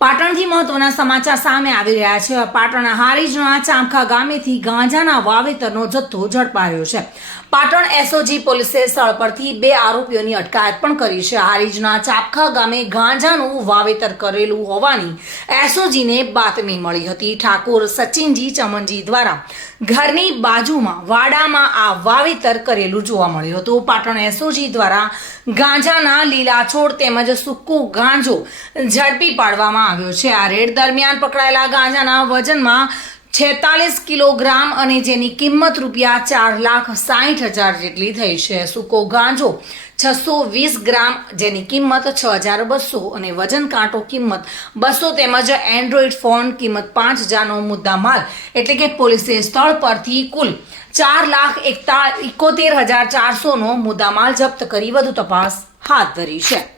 પાટણથી મહત્વના સમાચાર સામે આવી રહ્યા છે. પાટણના હારીજના ચામખા ગામેથી ગાંજાના વાવેતરનો જથ્થો ઝડપાયો છે. પાટણ એસઓજી પોલીસે સ્થળ પરથી બે આરોપીઓની અટકાયત પણ કરી છે. હારીજના ચાપખા ગામે ગાંજાનું વાવેતર કરેલું હોવાની એસઓજીને બાતમી મળી હતી. ઠાકોર સચિનજી ચમનજી દ્વારા ઘરની બાજુમાં વાડામાં આ વાવેતર કરેલું જોવા મળ્યું હતું. પાટણ એસઓજી દ્વારા ગાંજાના લીલા છોડ તેમજ સૂકો ગાંજો ઝડપી પાડવામાં આવ્યો છે. આ રેડ દરમિયાન પકડાયેલા ગાંજાના વજનમાં છેતાલીસ કિલોગ્રામ અને જેની કિંમત રૂપિયા ચાર લાખ સાહીઠ હજાર જેટલી થઈ છે. સૂકો ગાંજો છસો વીસ ગ્રામ, જેની કિંમત છ હજાર બસો અને વજન કાંટો કિંમત બસો તેમજ એન્ડ્રોઈડ ફોન કિંમત પાંચ હજારનો મુદ્દા માલ એટલે કે પોલીસે સ્થળ પરથી કુલ ચાર લાખ એકતા એકોતેર હજાર ચારસોનો મુદ્દામાલ જપ્ત કરી. વધુ તપાસ હાથ ધરી છે.